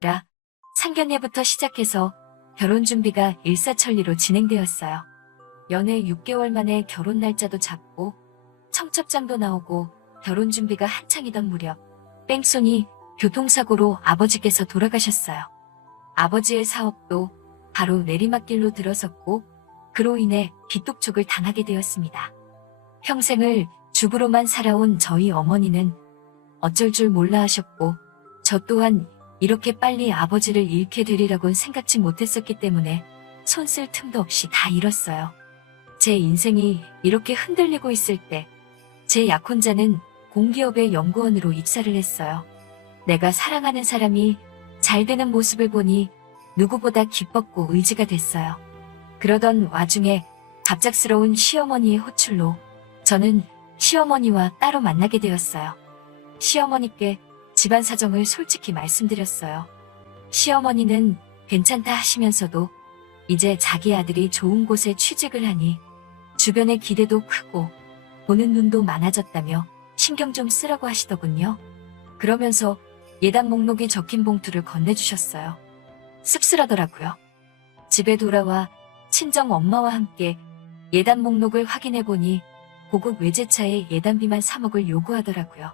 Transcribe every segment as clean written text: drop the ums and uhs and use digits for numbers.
아니라 상견례부터 시작해서 결혼 준비가 일사천리로 진행되었어요. 연애 6개월 만에 결혼 날짜도 잡고 청첩장도 나오고 결혼 준비가 한창이던 무렵 뺑소니 교통사고로 아버지께서 돌아가셨어요. 아버지의 사업도 바로 내리막길로 들어섰고 그로 인해 빚독촉을 당하게 되었습니다. 평생을 주부로만 살아온 저희 어머니는 어쩔 줄 몰라 하셨고 저 또한 이렇게 빨리 아버지를 잃게 되리라고는 생각지 못했었기 때문에 손 쓸 틈도 없이 다 잃었어요. 제 인생이 이렇게 흔들리고 있을 때 제 약혼자는 공기업의 연구원으로 입사를 했어요. 내가 사랑하는 사람이 잘 되는 모습을 보니 누구보다 기뻤고 의지가 됐어요. 그러던 와중에 갑작스러운 시어머니의 호출로 저는 시어머니와 따로 만나게 되었어요. 시어머니께 집안 사정을 솔직히 말씀드렸어요. 시어머니는 괜찮다 하시면서도 이제 자기 아들이 좋은 곳에 취직을 하니 주변의 기대도 크고 보는 눈도 많아졌다며 신경 좀 쓰라고 하시더군요. 그러면서 예단 목록이 적힌 봉투를 건네주셨어요. 씁쓸하더라고요. 집에 돌아와 친정 엄마와 함께 예단 목록을 확인해보니 고급 외제차에 예단비만 3억을 요구하더라고요.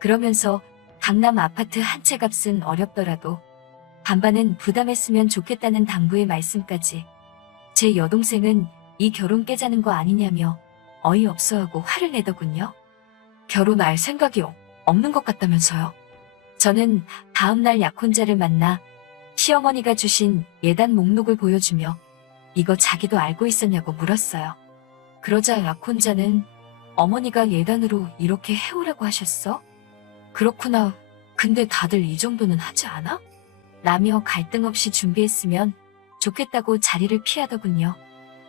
그러면서 강남 아파트 한 채 값은 어렵더라도 반반은 부담했으면 좋겠다는 당부의 말씀까지. 제 여동생은 이 결혼 깨자는 거 아니냐며 어이없어하고 화를 내더군요. 결혼할 생각이 없는 것 같다면서요. 저는 다음날 약혼자를 만나 시어머니가 주신 예단 목록을 보여주며 이거 자기도 알고 있었냐고 물었어요. 그러자 약혼자는 어머니가 예단으로 이렇게 해오라고 하셨어? 그렇구나. 근데 다들 이 정도는 하지 않아? 라며 갈등 없이 준비했으면 좋겠다고 자리를 피하더군요.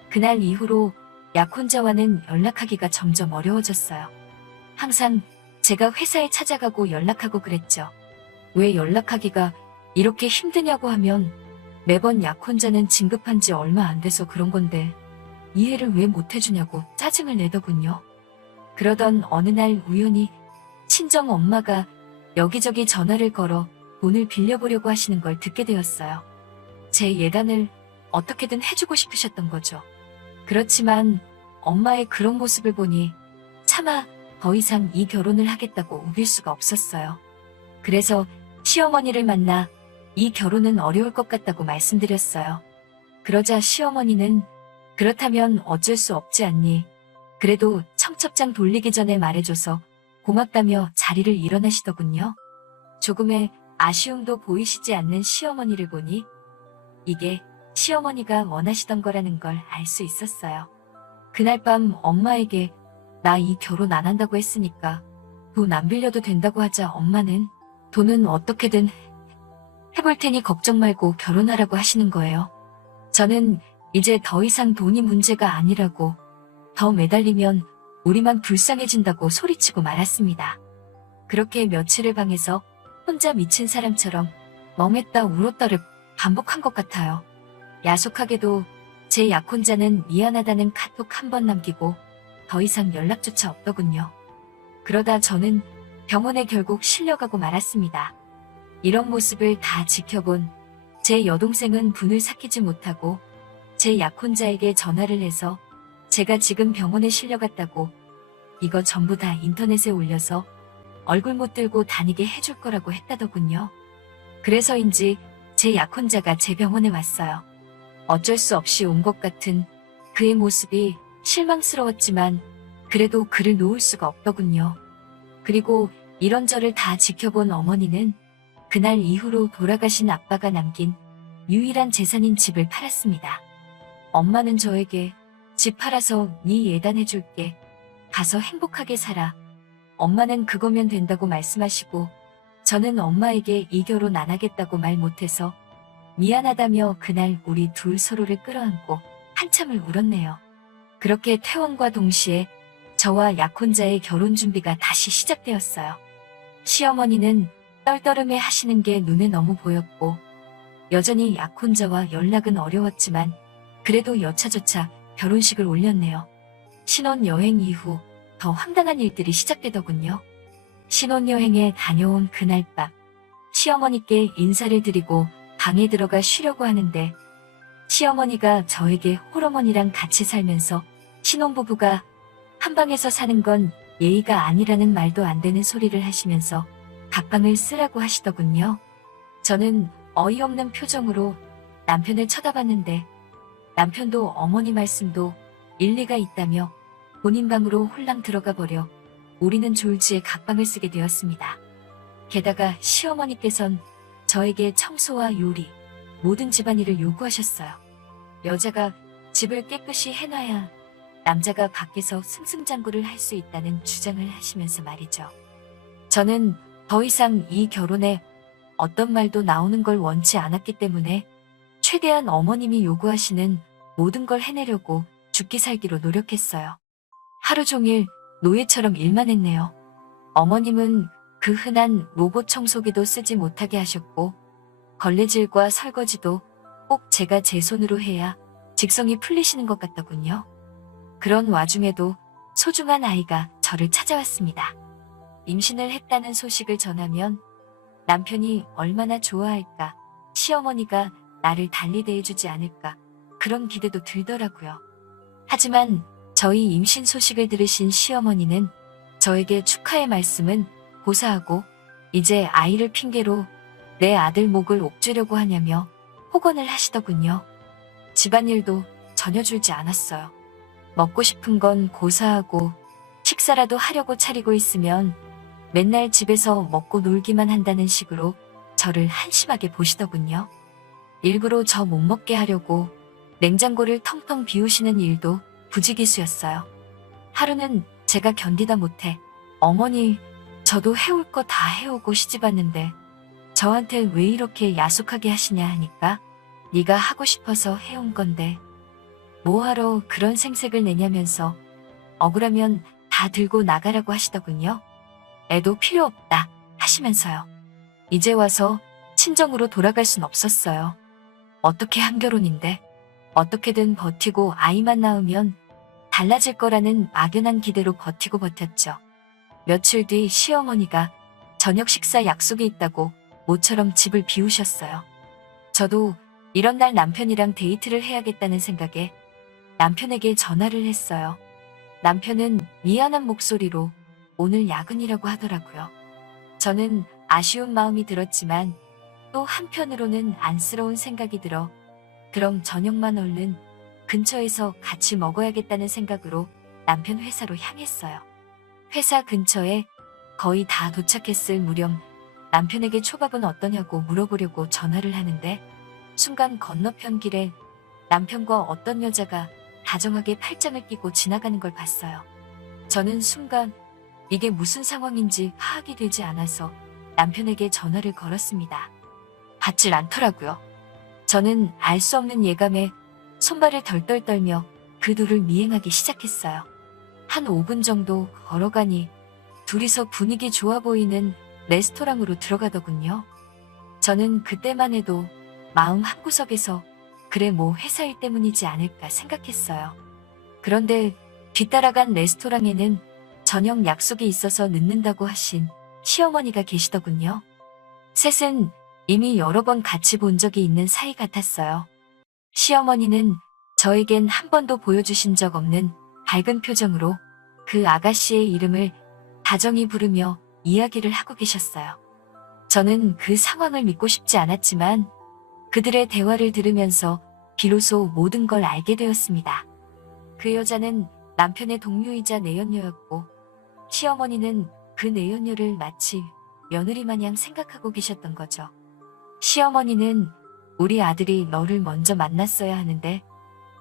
그날 이후로 약혼자와는 연락하기가 점점 어려워졌어요. 항상 제가 회사에 찾아가고 연락하고 그랬죠. 왜 연락하기가 이렇게 힘드냐고 하면 매번 약혼자는 진급한 지 얼마 안 돼서 그런 건데 이해를 왜 못해주냐고 짜증을 내더군요. 그러던 어느 날 우연히 친정 엄마가 여기저기 전화를 걸어 돈을 빌려보려고 하시는 걸 듣게 되었어요. 제 예단을 어떻게든 해주고 싶으셨던 거죠. 그렇지만 엄마의 그런 모습을 보니 차마 더 이상 이 결혼을 하겠다고 우길 수가 없었어요. 그래서 시어머니를 만나 이 결혼은 어려울 것 같다고 말씀드렸어요. 그러자 시어머니는 그렇다면 어쩔 수 없지 않니? 그래도 청첩장 돌리기 전에 말해줘서 고맙다며 자리를 일어나시더군요. 조금의 아쉬움도 보이시지 않는 시어머니를 보니 이게 시어머니가 원하시던 거라는 걸 알 수 있었어요. 그날 밤 엄마에게 나 이 결혼 안 한다고 했으니까 돈 안 빌려도 된다고 하자 엄마는 돈은 어떻게든 해볼 테니 걱정 말고 결혼하라고 하시는 거예요. 저는 이제 더 이상 돈이 문제가 아니라고 더 매달리면 우리만 불쌍해진다고 소리치고 말았습니다. 그렇게 며칠을 방에서 혼자 미친 사람처럼 멍했다 울었다를 반복한 것 같아요. 야속하게도 제 약혼자는 미안하다는 카톡 한 번 남기고 더 이상 연락조차 없더군요. 그러다 저는 병원에 결국 실려가고 말았습니다. 이런 모습을 다 지켜본 제 여동생은 분을 삭히지 못하고 제 약혼자에게 전화를 해서 제가 지금 병원에 실려갔다고 이거 전부 다 인터넷에 올려서 얼굴 못 들고 다니게 해줄 거라고 했다더군요. 그래서인지 제 약혼자가 제 병원에 왔어요. 어쩔 수 없이 온 것 같은 그의 모습이 실망스러웠지만 그래도 그를 놓을 수가 없더군요. 그리고 이런저를 다 지켜본 어머니는 그날 이후로 돌아가신 아빠가 남긴 유일한 재산인 집을 팔았습니다. 엄마는 저에게 집 팔아서 네 예단해줄게. 가서 행복하게 살아. 엄마는 그거면 된다고 말씀하시고 저는 엄마에게 이 결혼 안 하겠다고 말 못해서 미안하다며 그날 우리 둘 서로를 끌어안고 한참을 울었네요. 그렇게 퇴원과 동시에 저와 약혼자의 결혼 준비가 다시 시작되었어요. 시어머니는 떨떠름해 하시는 게 눈에 너무 보였고 여전히 약혼자와 연락은 어려웠지만 그래도 여차저차 결혼식을 올렸네요. 신혼여행 이후 더 황당한 일들이 시작되더군요. 신혼여행에 다녀온 그날 밤 시어머니께 인사를 드리고 방에 들어가 쉬려고 하는데 시어머니가 저에게 홀어머니랑 같이 살면서 신혼부부가 한 방에서 사는 건 예의가 아니라는 말도 안 되는 소리를 하시면서 각방을 쓰라고 하시더군요. 저는 어이없는 표정으로 남편을 쳐다봤는데 남편도 어머니 말씀도 일리가 있다며 본인 방으로 홀랑 들어가 버려 우리는 졸지에 각방을 쓰게 되었습니다. 게다가 시어머니께선 저에게 청소와 요리, 모든 집안일을 요구하셨어요. 여자가 집을 깨끗이 해놔야 남자가 밖에서 승승장구를 할 수 있다는 주장을 하시면서 말이죠. 저는 더 이상 이 결혼에 어떤 말도 나오는 걸 원치 않았기 때문에 최대한 어머님이 요구하시는 모든 걸 해내려고 죽기 살기로 노력했어요. 하루 종일 노예처럼 일만 했네요. 어머님은 그 흔한 로봇 청소기도 쓰지 못하게 하셨고 걸레질과 설거지도 꼭 제가 제 손으로 해야 직성이 풀리시는 것 같더군요. 그런 와중에도 소중한 아이가 저를 찾아왔습니다. 임신을 했다는 소식을 전하면 남편이 얼마나 좋아할까, 시어머니가 나를 달리 대해주지 않을까 그런 기대도 들더라고요. 하지만 저희 임신 소식을 들으신 시어머니는 저에게 축하의 말씀은 고사하고 이제 아이를 핑계로 내 아들 목을 옥죄려고 하냐며 폭언을 하시더군요. 집안일도 전혀 줄지 않았어요. 먹고 싶은 건 고사하고 식사라도 하려고 차리고 있으면 맨날 집에서 먹고 놀기만 한다는 식으로 저를 한심하게 보시더군요. 일부러 저 못 먹게 하려고 냉장고를 텅텅 비우시는 일도 부지기수였어요. 하루는 제가 견디다 못해 어머니, 저도 해올 거 다 해오고 시집왔는데 저한테 왜 이렇게 야속하게 하시냐 하니까 네가 하고 싶어서 해온 건데 뭐하러 그런 생색을 내냐면서 억울하면 다 들고 나가라고 하시더군요. 애도 필요 없다 하시면서요. 이제 와서 친정으로 돌아갈 순 없었어요. 어떻게 한 결혼인데 어떻게든 버티고 아이만 낳으면 달라질 거라는 막연한 기대로 버티고 버텼죠. 며칠 뒤 시어머니가 저녁 식사 약속이 있다고 모처럼 집을 비우셨어요. 저도 이런 날 남편이랑 데이트를 해야겠다는 생각에 남편에게 전화를 했어요. 남편은 미안한 목소리로 오늘 야근이라고 하더라고요. 저는 아쉬운 마음이 들었지만 또 한편으로는 안쓰러운 생각이 들어 그럼 저녁만 얼른 근처에서 같이 먹어야겠다는 생각으로 남편 회사로 향했어요. 회사 근처에 거의 다 도착했을 무렵 남편에게 초밥은 어떠냐고 물어보려고 전화를 하는데 순간 건너편 길에 남편과 어떤 여자가 다정하게 팔짱을 끼고 지나가는 걸 봤어요. 저는 순간 이게 무슨 상황인지 파악이 되지 않아서 남편에게 전화를 걸었습니다. 받질 않더라고요. 저는 알 수 없는 예감에 손발을 덜덜 떨며 그 둘을 미행하기 시작했어요. 한 5분 정도 걸어가니 둘이서 분위기 좋아 보이는 레스토랑으로 들어가더군요. 저는 그때만 해도 마음 한구석에서 그래 뭐 회사 일 때문이지 않을까 생각했어요. 그런데 뒤따라간 레스토랑에는 저녁 약속이 있어서 늦는다고 하신 시어머니가 계시더군요. 셋은 이미 여러 번 같이 본 적이 있는 사이 같았어요. 시어머니는 저에겐 한 번도 보여주신 적 없는 밝은 표정으로 그 아가씨의 이름을 다정히 부르며 이야기를 하고 계셨어요. 저는 그 상황을 믿고 싶지 않았지만 그들의 대화를 들으면서 비로소 모든 걸 알게 되었습니다. 그 여자는 남편의 동료이자 내연녀였고 시어머니는 그 내연녀를 마치 며느리 마냥 생각하고 계셨던 거죠. 시어머니는 우리 아들이 너를 먼저 만났어야 하는데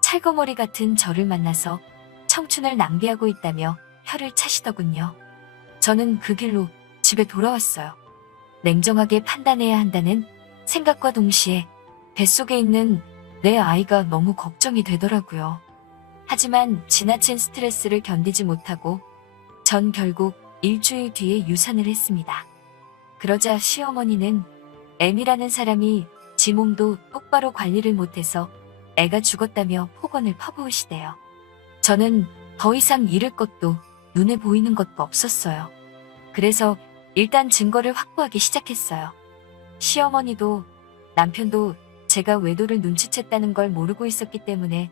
찰거머리 같은 저를 만나서 청춘을 낭비하고 있다며 혀를 차시더군요. 저는 그 길로 집에 돌아왔어요. 냉정하게 판단해야 한다는 생각과 동시에 뱃속에 있는 내 아이가 너무 걱정이 되더라고요. 하지만 지나친 스트레스를 견디지 못하고 전 결국 일주일 뒤에 유산을 했습니다. 그러자 시어머니는 M이라는 사람이 지 몸도 똑바로 관리를 못해서 애가 죽었다며 폭언을 퍼부으시대요. 저는 더 이상 잃을 것도 눈에 보이는 것도 없었어요. 그래서 일단 증거를 확보하기 시작했어요. 시어머니도 남편도 제가 외도를 눈치챘다는 걸 모르고 있었기 때문에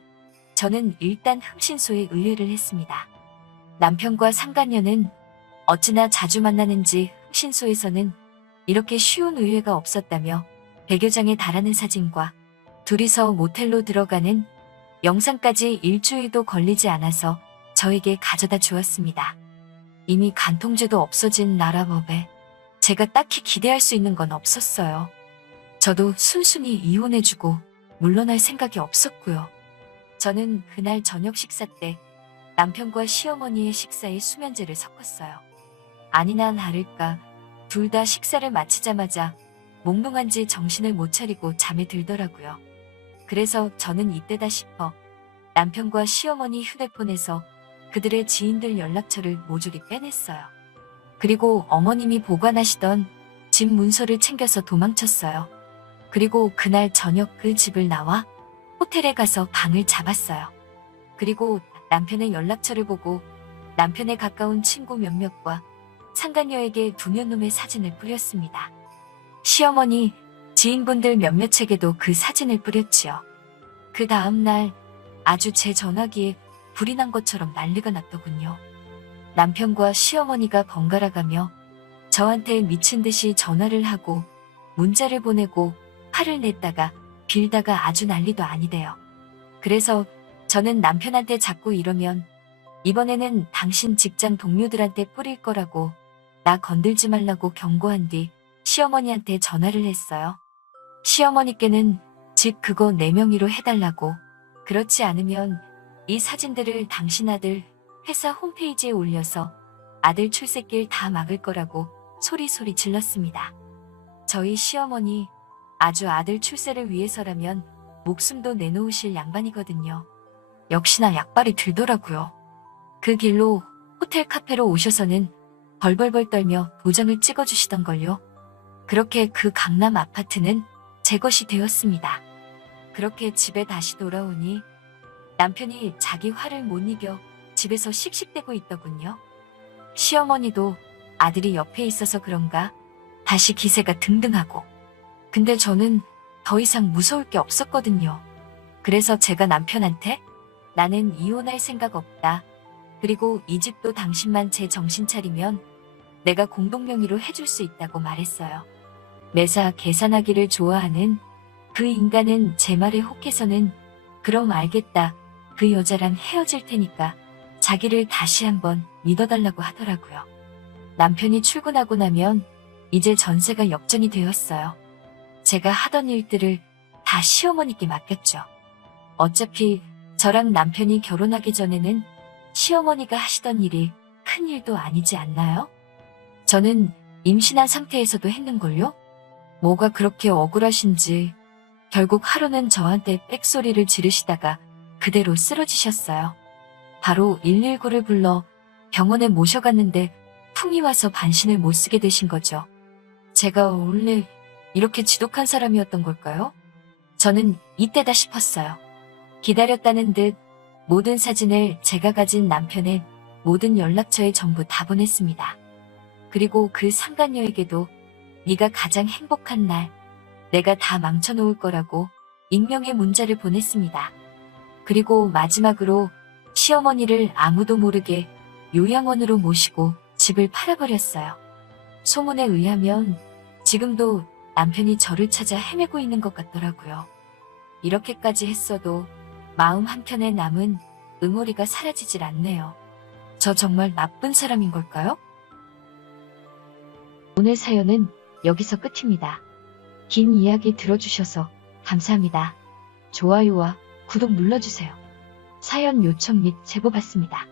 저는 일단 흥신소에 의뢰를 했습니다. 남편과 상간녀는 어찌나 자주 만나는지 흥신소에서는 이렇게 쉬운 의뢰가 없었다며 100여 장에 달하는 사진과 둘이서 모텔로 들어가는 영상까지 일주일도 걸리지 않아서 저에게 가져다 주었습니다. 이미 간통죄도 없어진 나라법에 제가 딱히 기대할 수 있는 건 없었어요. 저도 순순히 이혼해주고 물러날 생각이 없었고요. 저는 그날 저녁 식사 때 남편과 시어머니의 식사에 수면제를 섞었어요. 아니나 다를까 둘 다 식사를 마치자마자 몽롱한지 정신을 못 차리고 잠에 들더라고요. 그래서 저는 이때다 싶어 남편과 시어머니 휴대폰에서 그들의 지인들 연락처를 모조리 빼냈어요. 그리고 어머님이 보관하시던 집 문서를 챙겨서 도망쳤어요. 그리고 그날 저녁 그 집을 나와 호텔에 가서 방을 잡았어요. 그리고 남편의 연락처를 보고 남편의 가까운 친구 몇몇과 상간녀에게 두면놈의 사진을 뿌렸습니다. 시어머니, 지인분들 몇몇에게도 그 사진을 뿌렸지요. 그 다음날 아주 제 전화기에 불이 난 것처럼 난리가 났더군요. 남편과 시어머니가 번갈아가며 저한테 미친 듯이 전화를 하고 문자를 보내고 화를 냈다가 빌다가 아주 난리도 아니대요. 그래서 저는 남편한테 자꾸 이러면 이번에는 당신 직장 동료들한테 뿌릴 거라고 나 건들지 말라고 경고한 뒤 시어머니한테 전화를 했어요. 시어머니께는 집 그거 내 명의로 해달라고, 그렇지 않으면 이 사진들을 당신 아들 회사 홈페이지에 올려서 아들 출세길 다 막을 거라고 소리소리 질렀습니다. 저희 시어머니 아주 아들 출세를 위해서라면 목숨도 내놓으실 양반이거든요. 역시나 약발이 들더라고요. 그 길로 호텔 카페로 오셔서는 벌벌벌 떨며 도장을 찍어주시던걸요. 그렇게 그 강남 아파트는 제 것이 되었습니다. 그렇게 집에 다시 돌아오니 남편이 자기 화를 못 이겨 집에서 씩씩대고 있더군요. 시어머니도 아들이 옆에 있어서 그런가 다시 기세가 등등하고. 근데 저는 더 이상 무서울 게 없었거든요. 그래서 제가 남편한테 나는 이혼할 생각 없다. 그리고 이 집도 당신만 제 정신 차리면 내가 공동명의로 해줄 수 있다고 말했어요. 매사 계산하기를 좋아하는 그 인간은 제 말에 혹해서는 그럼 알겠다. 그 여자랑 헤어질 테니까 자기를 다시 한번 믿어달라고 하더라고요. 남편이 출근하고 나면 이제 전세가 역전이 되었어요. 제가 하던 일들을 다 시어머니께 맡겼죠. 어차피 저랑 남편이 결혼하기 전에는 시어머니가 하시던 일이 큰 일도 아니지 않나요? 저는 임신한 상태에서도 했는걸요? 뭐가 그렇게 억울하신지 결국 하루는 저한테 빽소리를 지르시다가 그대로 쓰러지셨어요. 바로 119를 불러 병원에 모셔갔는데 풍이 와서 반신을 못 쓰게 되신 거죠. 제가 원래 이렇게 지독한 사람이었던 걸까요? 저는 이때다 싶었어요. 기다렸다는 듯 모든 사진을 제가 가진 남편의 모든 연락처에 전부 다 보냈습니다. 그리고 그 상간녀에게도 네가 가장 행복한 날 내가 다 망쳐놓을 거라고 익명의 문자를 보냈습니다. 그리고 마지막으로 시어머니를 아무도 모르게 요양원으로 모시고 집을 팔아버렸어요. 소문에 의하면 지금도 남편이 저를 찾아 헤매고 있는 것 같더라고요. 이렇게까지 했어도 마음 한켠에 남은 응어리가 사라지질 않네요. 저 정말 나쁜 사람인 걸까요? 오늘 사연은 여기서 끝입니다. 긴 이야기 들어주셔서 감사합니다. 좋아요와 구독 눌러주세요. 사연 요청 및 제보 받습니다.